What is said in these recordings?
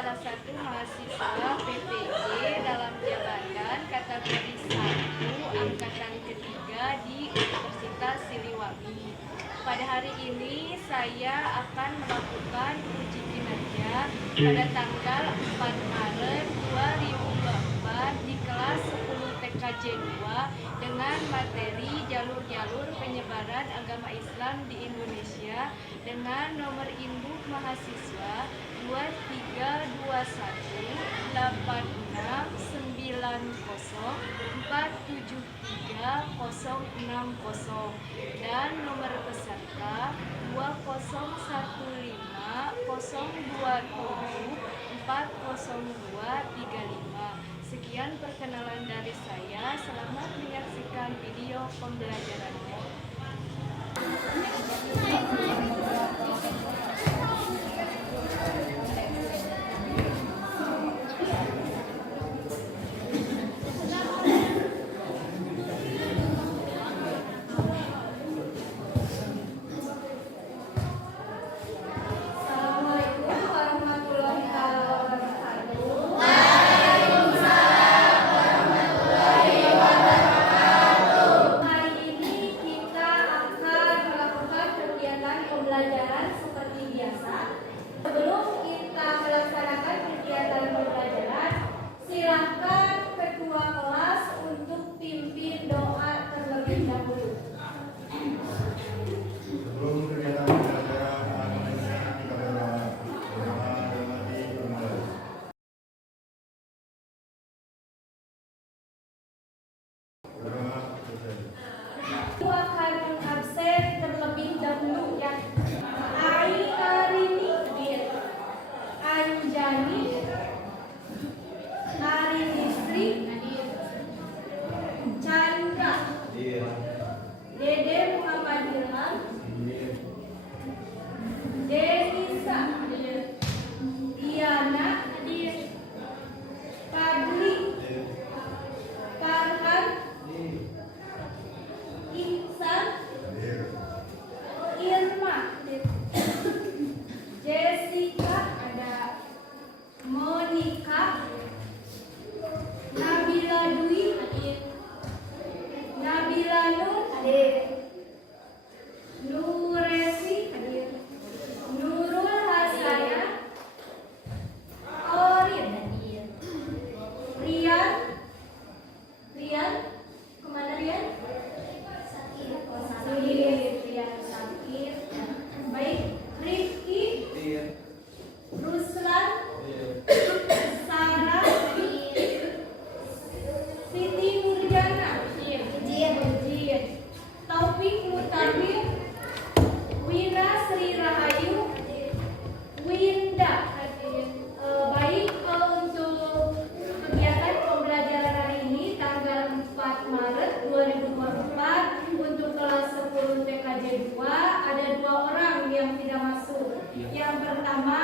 salah satu mahasiswa PPG dalam jabatan kategori 1 angkatan ketiga di Universitas Siliwangi. Pada hari ini saya akan melakukan uji kinerja pada tanggal 4 Maret 2024 di kelas 10 TK PKJ 2 dengan materi jalur-jalur penyebaran agama Islam di Indonesia dengan nomor induk mahasiswa 23189047360 dan nomor peserta 2015027400235. Sekian perkenalan dari saya. Selamat menyaksikan video pembelajarannya. Pembelajaran seperti biasa. Sebelum kita melaksanakan kegiatan pembelajaran, silakan ketua kelas untuk pimpin doa terlebih dahulu. Sebelum kegiatan pembelajaran, kita berdoa. Aku akan mengabsen terlebih dahulu ya. Arini, Anjani, Arinistri, Chandra, Dede Muhammad Ilham, Denisa, Diana, Fadli, Farhan, Ihsan, Irma, Jessica, ada Monica, Nabila Dwi, Nabila Nur, Nuresi, Nurul Hasana, Orin, Rian, kemana Rian? Rian Sakir. Baik, Rifki, Ruslan, Sarah, Siti Nurjana, Taufik Mutahir, Wina Sri Rahayu, Winda. Baik, untuk kegiatan pembelajaran hari ini tanggal 4 Maret 2024 untuk kelas 10 PKJ 2 ada 2 orang yang tidak masuk. Yang pertama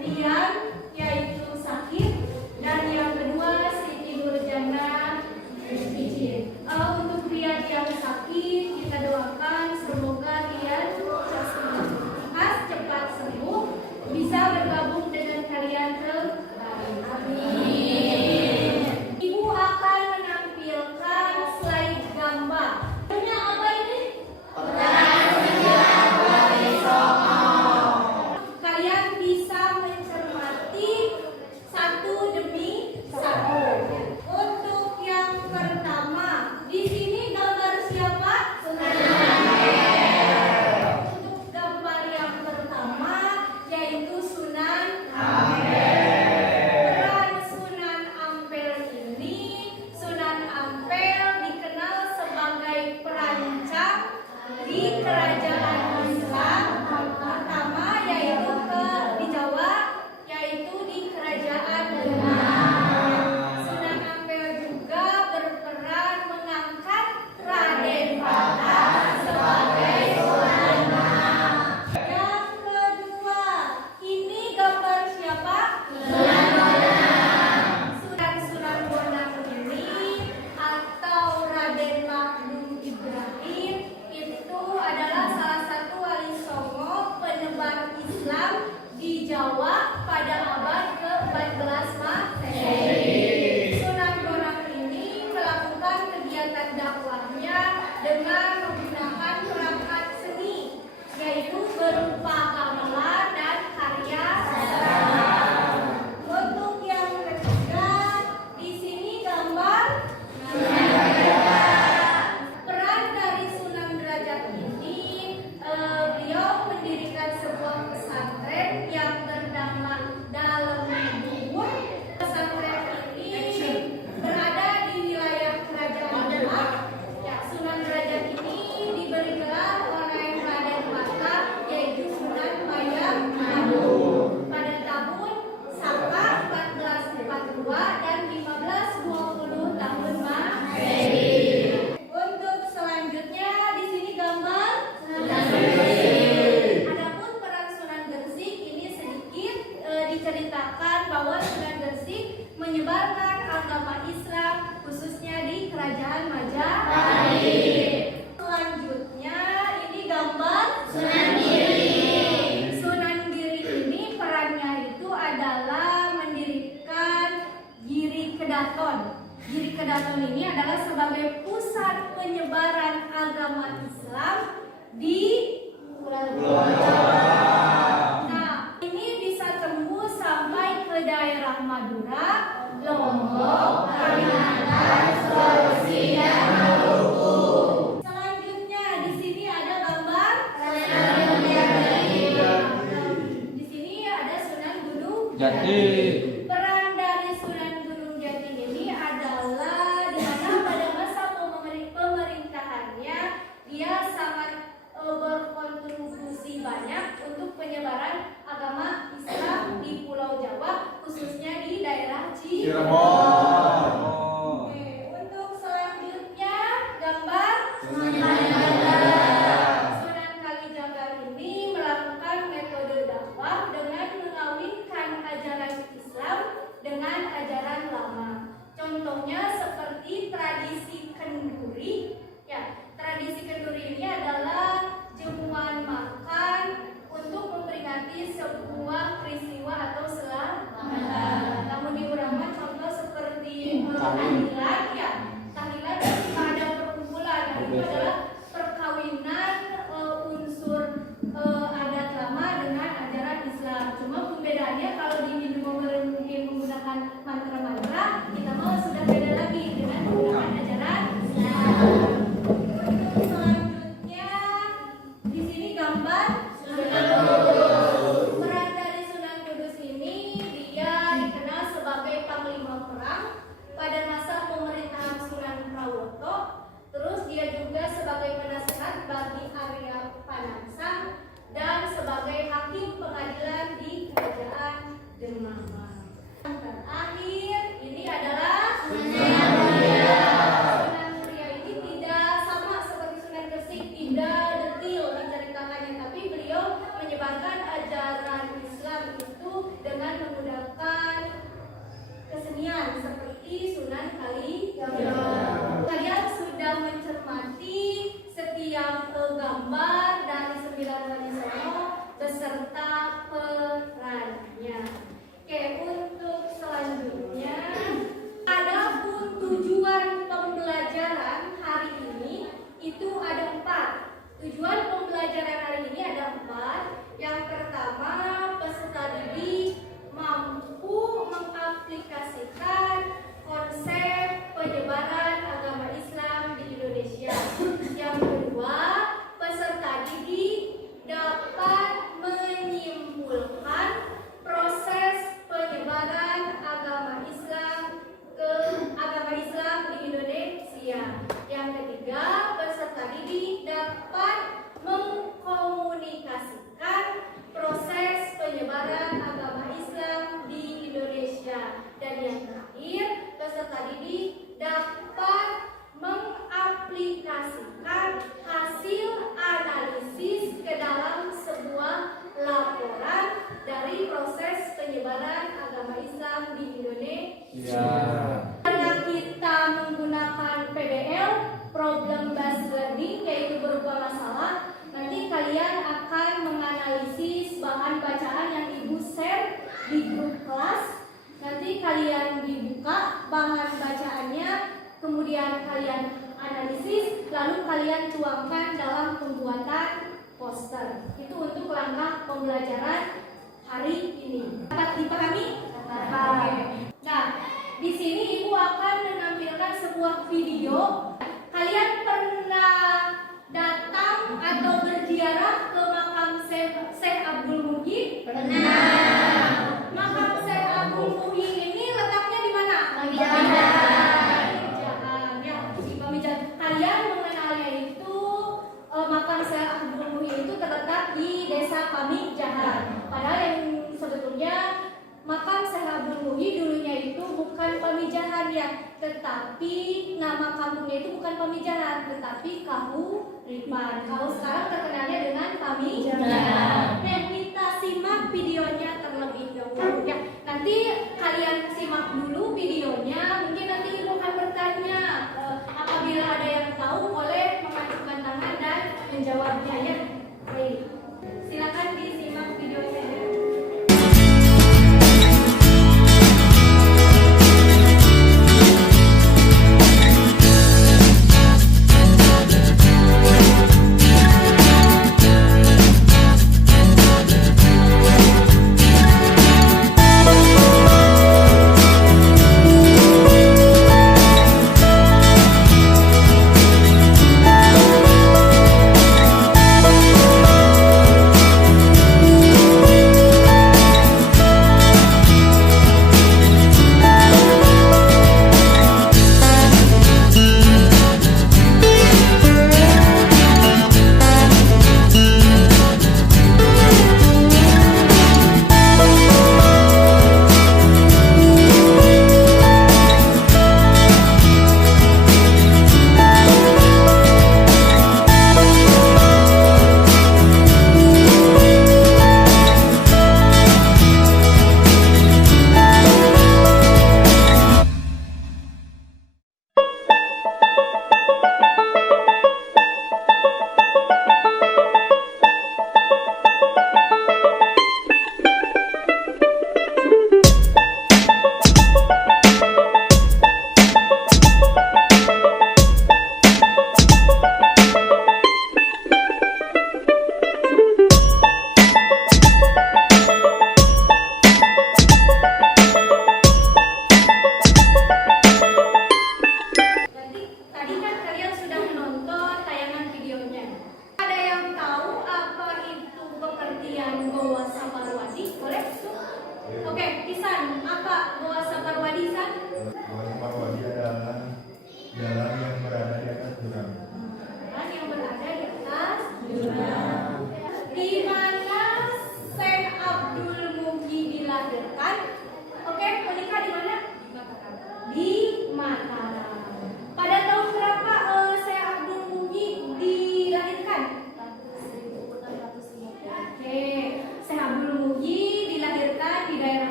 Rian, yaitu sakit, dan yang kedua Siti Nurjana izin. Untuk Rian yang sakit, kita doakan semoga Rian cepat sembuh, bisa bergabung dengan kalian kembali. Amin. Ibu akan menampilkan slide gambar. Punya apa ini? Kalian bisa mencermati Peran dari Sunan Gunung Jati ini adalah di mana pada masa pemerintahannya dia sangat berkontribusi banyak untuk penyebaran agama Islam di Pulau Jawa, khususnya di daerah Cirebon. Oke, untuk selanjutnya gambar Sunan Kalijaga ini melakukan metode dakwah dengan mengawinkan ajaran Islam dengan ajaran lama. Contohnya seperti tradisi kenduri. Ya, tradisi kenduri ini adalah jamuan makan untuk memperingati sebuah peristiwa atau selamatan. Namun diurangkan contoh seperti tahlilan, ya, tahlilan ketika ada perkumpulan, yang itu adalah perkawinan unsur adat lama dengan ajaran Islam. Cuma pembedaannya kalau di Hindu mungkin menggunakan mantra-mantra, kita mau sudah beda lagi dengan menggunakan ajaran Islam. Selanjutnya di sini gambar Sunan Kudus. Peran dari Sunan Kudus ini dia dikenal sebagai panglima perang pada masa pemerintahan Sunan Prawoto. Terus dia juga sebagai penasehat bagi Arya Panansang dan sebagai hakim pengadilan di Kerajaan Demak. Yang terakhir ini adalah Sunan Muria. Sunan Muria ini tidak sama seperti Sunan Gresik, tidak detail menceritakannya, tapi beliau menyebarkan ajaran Islam itu dengan menggunakan kesenian seperti Sunan Kalijaga. Kalian sudah mencermati setiap gambar dari 9 wali songo beserta perannya. Oke, untuk selanjutnya adapun tujuan pembelajaran hari ini itu ada 4. Tujuan pembelajaran hari ini ada 4. Yang pertama, peserta didik mampu mengaplikasikan konsep penyebaran agama Islam di Indonesia. Yang kedua, peserta didik dapat menyimpulkan proses penyebaran agama Islam di Indonesia. Yang ketiga, peserta didik dapat mengkomunikasikan proses penyebaran agama Islam di Indonesia. Dan yang terakhir, peserta didik dapat mengaplikasikan hasil analisis ke dalam sebuah laporan dari proses penyebaran agama Islam di Indonesia. Karena kita menggunakan PBL, problem based learning, yaitu berupa masalah, nanti kalian akan menganalisis bahan bacaan yang ibu share di grup kelas. Nanti kalian dibuka bahan bacaannya, kemudian kalian analisis, lalu kalian tuangkan dalam pembuatan poster. Itu untuk langkah pembelajaran hari ini. Dapat dipahami? Dapat. Nah, di sini ibu akan menampilkan sebuah video. Kalian pernah datang atau berziarah ke makam Syekh Abdul Muhyi? Pernah. Makam Syekh Abdul Muhyi ini letaknya di mana? Pamijahan. Ya, di Pamijahan. Kalian mengenalnya itu makam Syekh Abdul Muhyi itu terletak di desa Pamijahan. Padahal yang sebetulnya makam Syekh Abdul Muhyi dulunya itu bukan Pamijahan ya, tetapi nama kampungnya itu bukan Pamijahan, tetapi Kahuripan. Kalau sekarang terkenalnya dengan Pamijahan. Dan kita simak videonya terlebih dahulu ya. Nanti kalian simak dulu videonya, mungkin nanti ibu akan bertanya. Apabila ada yang tahu boleh mengacungkan tangan dan menjawabnya ya. Baik. Silakan disimak videonya ya.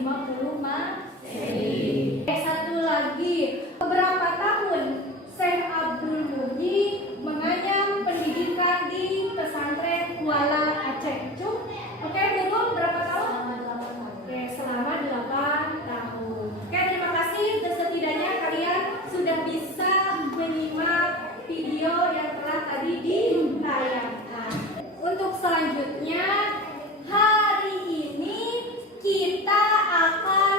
250 Masehi. Satu lagi, beberapa tahun Syekh Abdul Muhyi menganyam pendidikan di pesantren Kuala Aceh. Oke, dulu berapa tahun? Oke, selama 8 tahun. Oke, terima kasih. Setidaknya kalian sudah bisa menyimak video yang telah tadi ditayangkan. Untuk selanjutnya, hari ini kita akan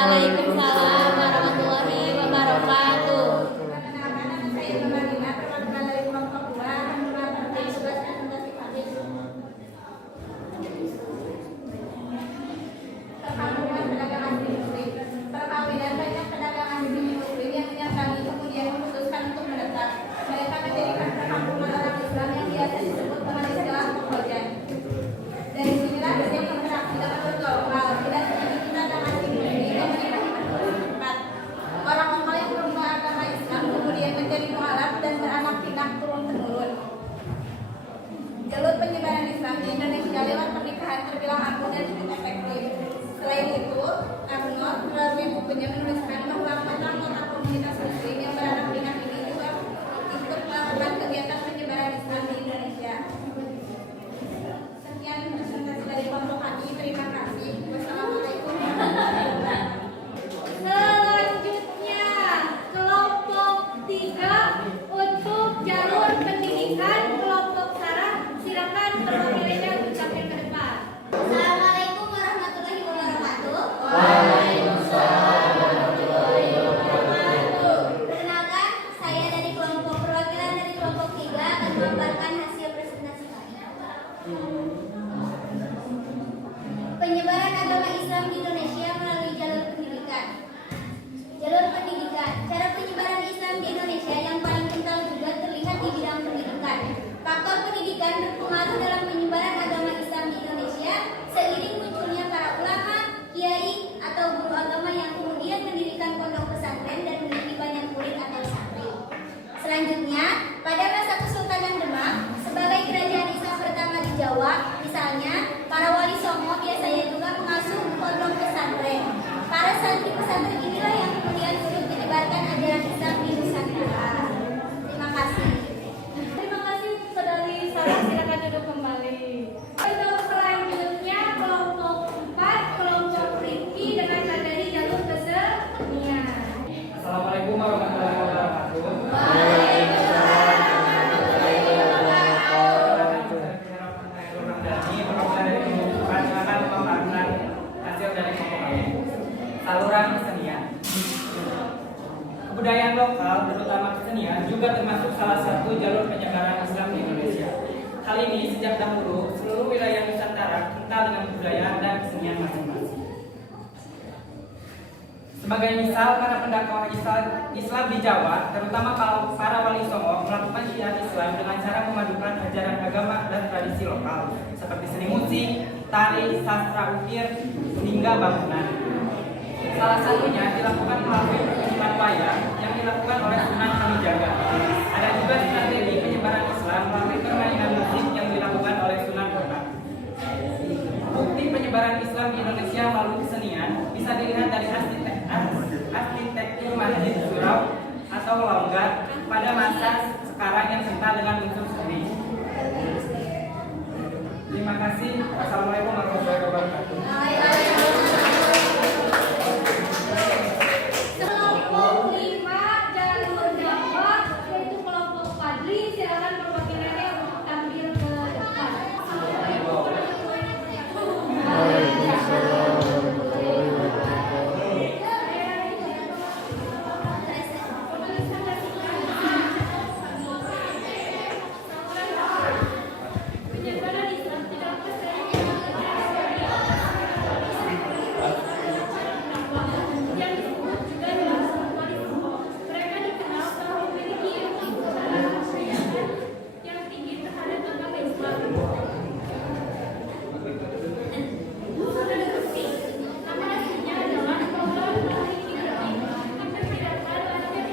Waalaikumsalam warahmatullahi wabarakatuh. Perkenalkan, saya Marina, perwakilan dari kelompok 2 akan melakukan tugas presentasi hadis. Perkawinan pedagang asli muslim. Perkawinan banyak pedagang asli muslim yang menyertai kemudian memutuskan untuk menetap. Mereka mendirikan perkampungan orang Islam yang biasa disebut dengan istilah pengkojan. Dari sinilah setiap interaksi dapat berglobal, tidak sedikit pedagang asli muslim yang menikahi berbagai tempat. Orang lokal yang berumah agama Islam kemudian menjadi mualaf dan beranak pinak turun-temurun. Jalur penyebaran Islam di Indonesia lewat pernikahan terbilang ampuh dan cukup efektif. Selain itu, Arnold melalui bukunya menuliskan bahwa anggota komunitas muslim yang beranak pinak ini juga ikut melakukan kegiatan penyebaran Islam di Indonesia. Sekian presentasi dari kelompok kami. Terima kasih. Wassalamualaikum warahmatullahi wabarakatuh. Selanjutnya kelompok 3 untuk jalur pendidikan kelompok saraf, silakan perwakilannya ucapkan ke depan. Assalamualaikum warahmatullahi wabarakatuh. Perkenalkan, saya dari kelompok perwakilan dari kelompok 3 akan memaparkan hasil presentasi kami. Penyebaran agama Islam di Indonesia melalui jalur pendidikan. Jalur pendidikan. Cara penyebaran Islam di Indonesia yang paling kental juga terlihat di bidang pendidikan. Faktor pendidikan berpengaruh dalam penyebaran agama Islam di Indonesia seiring munculnya para ulama, kiai, atau guru agama yang kemudian mendirikan pondok pesantren dan memiliki banyak murid atau santri. Selanjutnya, pada masa Kesultanan Demak, sebagai kerajaan Islam pertama di Jawa, misalnya, para wali songo biasanya juga mengasuh pondok pesantren. Para santri pesantren inilah yang kemudian turut menyebarkan ajaran Islam di Nusantara. Terima kasih. Terima kasih saudari Sarah, silakan duduk kembali. Untuk selanjutnya kelompok 4, kelompok Rifki dengan materi jalur kesenian. Assalamualaikum warahmatullahi wabarakatuh. Saluran kesenian. Kebudayaan lokal, terutama kesenian, juga termasuk salah satu jalur penyebaran Islam di Indonesia. Hal ini sejak dahulu seluruh wilayah Nusantara kental dengan kebudayaan dan kesenian masing-masing. Sebagai misal, para pendakwah Islam di Jawa, terutama para wali songo, melakukan syiar Islam dengan cara memadukan ajaran agama dan tradisi lokal, seperti seni musik, tari, sastra ukir, hingga bangunan. Salah satunya dilakukan melalui pertunjukan wayang yang dilakukan oleh Sunan Kalijaga. Ada juga strategi penyebaran Islam melalui permainan musik yang dilakukan oleh Sunan Bonang. Bukti penyebaran Islam di Indonesia melalui kesenian bisa dilihat dari arsitektur masjid surau atau longgar pada masa sekarang yang kental dengan unsur seni. Terima kasih. Assalamualaikum warahmatullahi wabarakatuh. Kelompok 5 jalur Jawa, yaitu kelompok Fadli, silakan perwakilannya untuk tampil ke depan. Penyebaran Islam tidak yang disebut juga dengan walismo. Mereka dikenal telah memiliki ilmu kepercayaan yang tinggi terhadap agama Islam. Nama aslinya adalah Maula Maliki Ibrahim. Diperkirakan lahir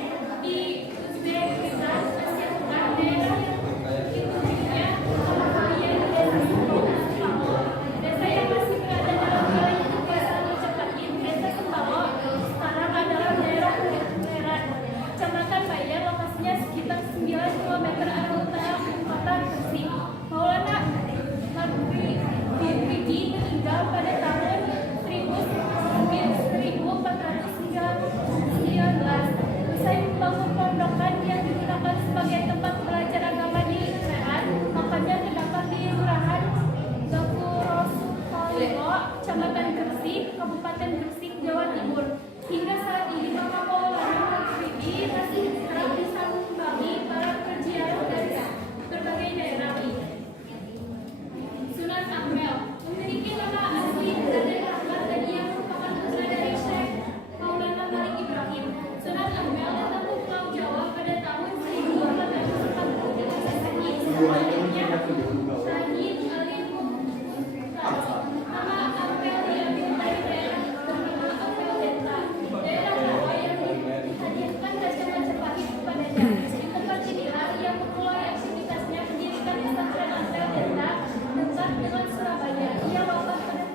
di Uzbekistan, Asia Tenggara, daerah yang induknya kemudian desa Sumbawa. Desa yang masih berada dalam wilayah kekuasaan Majapahit, Desa Sumbawa, sekarang adalah daerah Leran, Kecamatan Bayar, lokasinya sekitar 9 km arah utara kota Gresik. Maulana Maghribi meninggal pada tahun 1419. Usai membangun pondokan yang digunakan sebagai tempat belajar agama di Leran, makanya terdapat di Kelurahan Gakurosukolilo, Kecamatan Gresik, Kabupaten Gresik, Jawa Timur. Hingga saat ini Bapak Maulana Maghribi masih kerap disambangi para peziarah dari berbagai daerah. Sunan Ampel memiliki nama asli Raden Ahmad dan ia merupakan putra dari Syekh Maulana Malik Ibrahim. Sunan Ampel datang ke Pulau Jawa pada tahun 1440 dengan Masehi. Ayahnya Syahid Ali Muhtadi. Nama Ampel diambil dari daerah bernama Ampel Denta, daerah rawa yang dihadirkan Raja Majapahit kepadanya. Di tempat inilah ia memulai aktivitasnya mendirikan pesantren Ampel Denta dekat dengan Surabaya. Ia wafat pada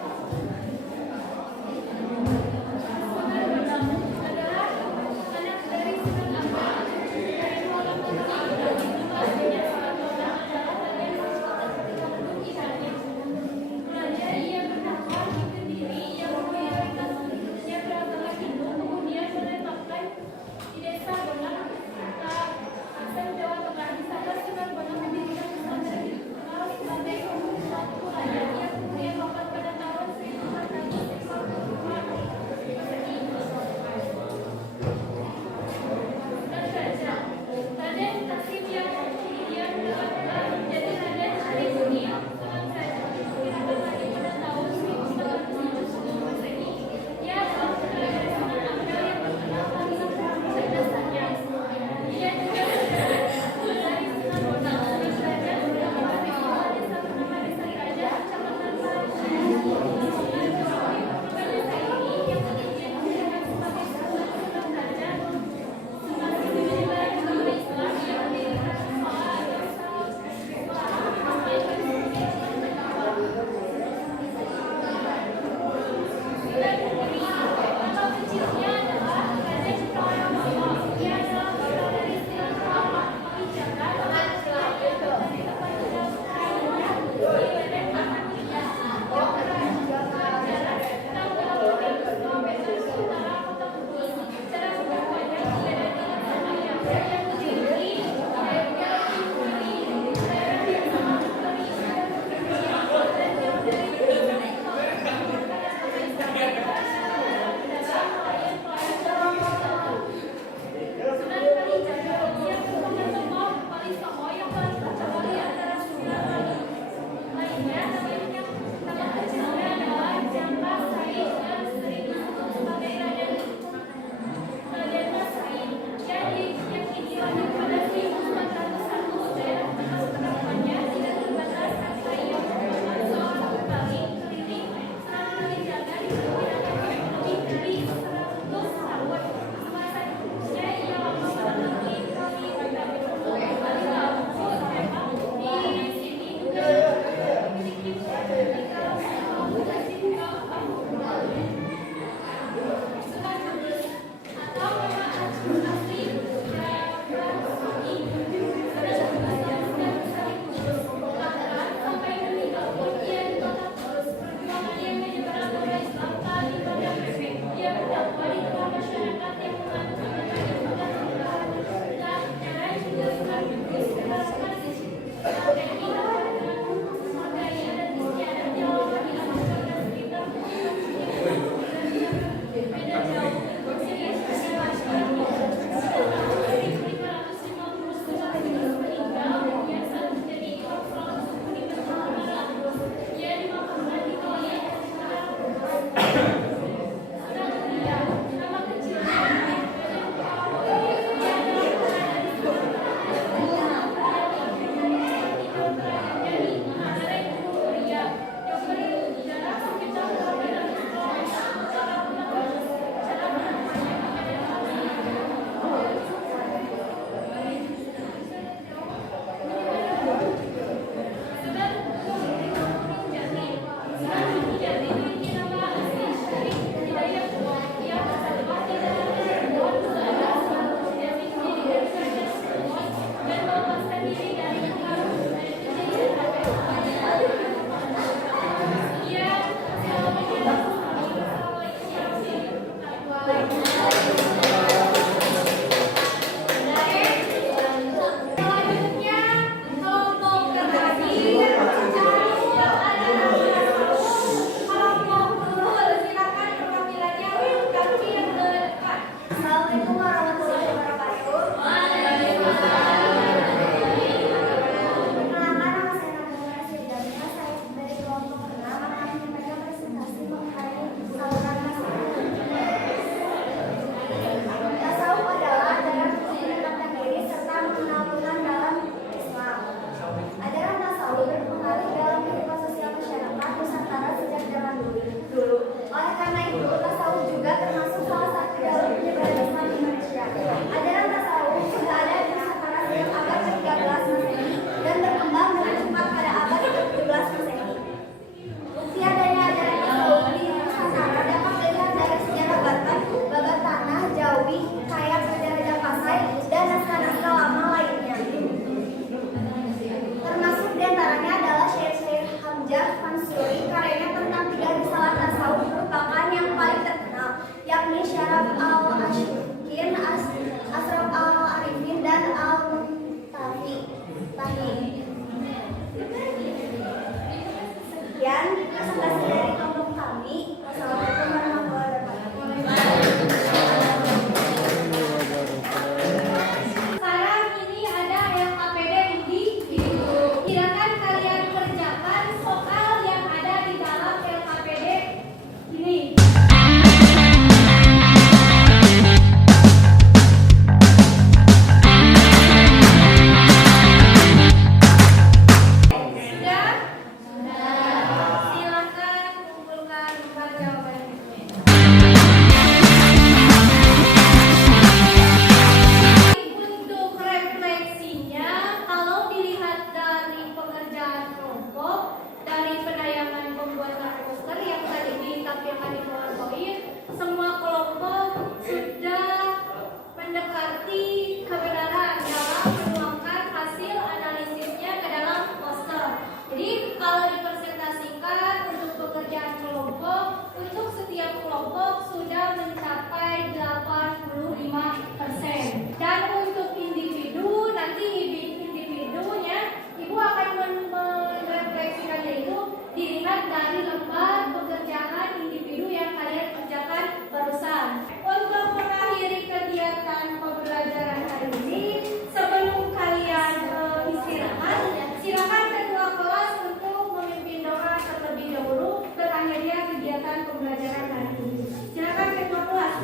pembelajaran hari ini. Silakan ketua kelas.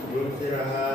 Sebelum istirahat,